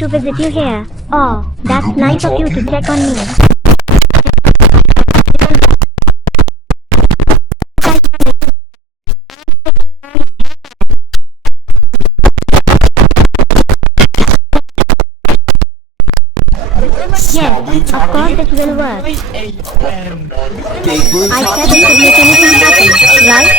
to visit you here. Oh, that's nice of you to check on me. Yes, of course it will work. Big blue I top said it would make anything happen, right?